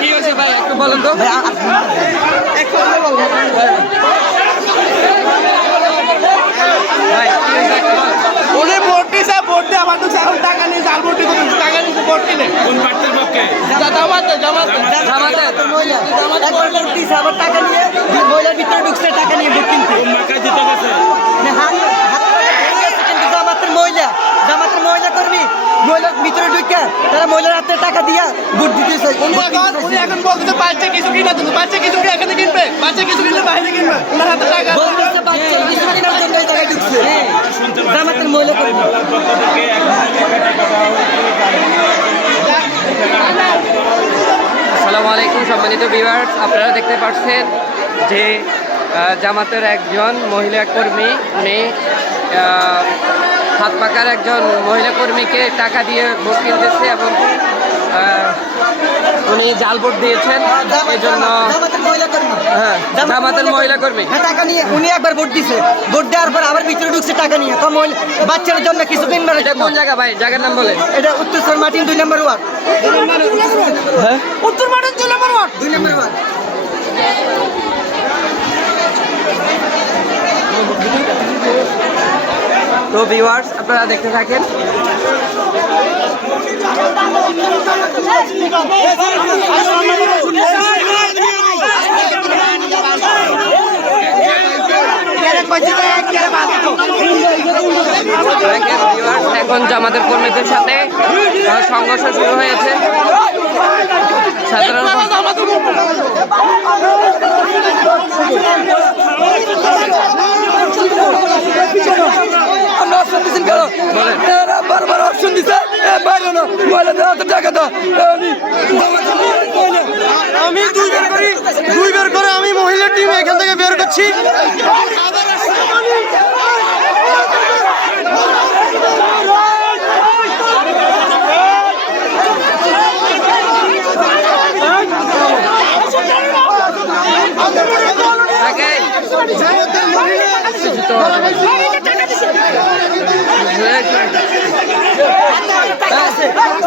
কি হয়েছে ভাই একটু বলেন তো। উনি দিছে ভোট দিয়ে আমার তো এখন টাকা নিয়ে জাল ভোট দিতে টাকা নিয়ে ভোট কিনে কোন প্রার্থীর পক্ষে? জামাতে জামাতে জামাতের একবার ভোট দিছে আবার টাকা নিয়ে মহিলার ভিতরে ঢুকছে টাকা নিয়ে ভোট কিনতে কোন মার্কায় জিতে গেছে? মানে দিয়েছে কিন্তু জামাতের মহিলা জামাতের মহিলা কর্মী মহিলার ভিতরে ঢুকে তারা মহিলার হাতে টাকা দিয়া ভোট দিতেছে উনি এখন উনি এখন বলতেছে বাচ্চা কিছু কিনা তুমি কিছু এখানে কিনবে বাচ্চা কিছু কিনলে বাইরে কিনবে। ওনার হাতে টাকা আছে। বলতেছে বাচ্চা কিছু কেনার জন্য এই জায়গায় ঢুকছে জামাতের মহিলা কর্মী দলের পক্ষ থেকে এক মিলিয়ন টাকা দেওয়া হয়েছে আসসালামু আলাইকুম, সম্মানিত ভিউয়ার্স আপনারা দেখতে পাচ্ছেন যে জামাতের একজন মহিলা কর্মী, উনি হাত পাকার একজন মহিলা কর্মীকে টাকা দিয়ে ভোট কিনতেছে এবং উনি জাল ভোট দিয়েছেন এই জন্য হ্যাঁ জামাতের মহিলা কর্মী। হ্যাঁ টাকা নিয়ে উনি একবার ভোট দিছে। ভোট দেওয়ার পর আবার ভিতরে ঢুকছে টাকা নিয়ে। তো মহিলা বাচ্চার জন্য কিছু কিনবার এটা কোন জায়গা ভাই? জায়গার নাম বলে এটা উত্তর মার্টিন দুই নম্বর ওয়ার্ড। উত্তর মাঠের দুই নম্বর ওয়ার্ড। দুই নম্বর ওয়ার্ড। তো ভিউয়ার্স আপনারা দেখতে থাকেন। এখন জামাতের কর্মীদের সাথে সংঘর্ষ শুরু হয়েছে। সাধারণত এ বাইরে না মহিলা দেওয়া টাকা দাও আমি দুইবার করি করে আমি মহিলা টিম এখান থেকে বের করছি থাকেন ¡Vamos!